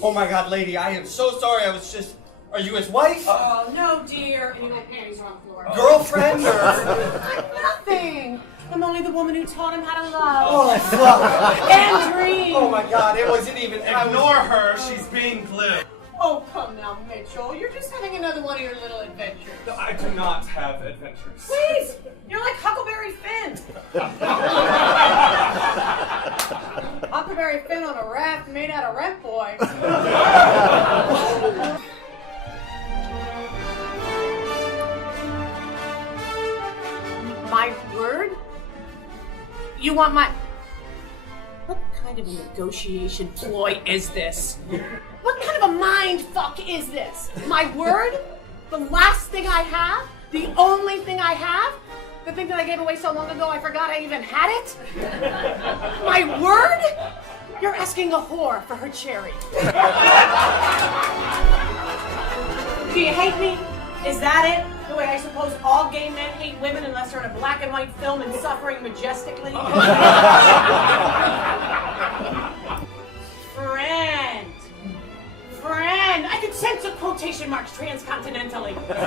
Oh my God, lady, I am so sorry. I was just... Are you his wife? Oh, no, dear. And my panties are on the floor. Girlfriend or... I'm nothing. I'm only the woman who taught him how to love. Oh, fuck. And dream. Oh my God, it wasn't even... Ignore her, she's being glib. Oh, come now, Mitchell. You're just having another one of your little adventures. No, I do not have adventures. Please! You're like Huckleberry Finn. Huckleberry Finn on a raft made out of Rent Boy. My word? You want my... What kind of a negotiation ploy is this? What kind of a mind fuck is this? My word? The last thing I have? The only thing I have? The thing that I gave away so long ago I forgot I even had it? My word? You're asking a whore for her cherry. Do you hate me? Is that it? The way I suppose all gay men hate women unless they're in a black and white film and suffering majestically? Friend! I could sense the quotation marks transcontinentally. Friend!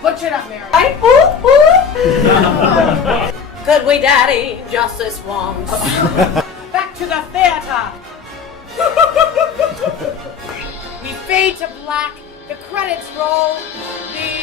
Butcher it up, Mary. Could we, Daddy? Justice wants. Back to the theater. We fade to black. The credits roll. The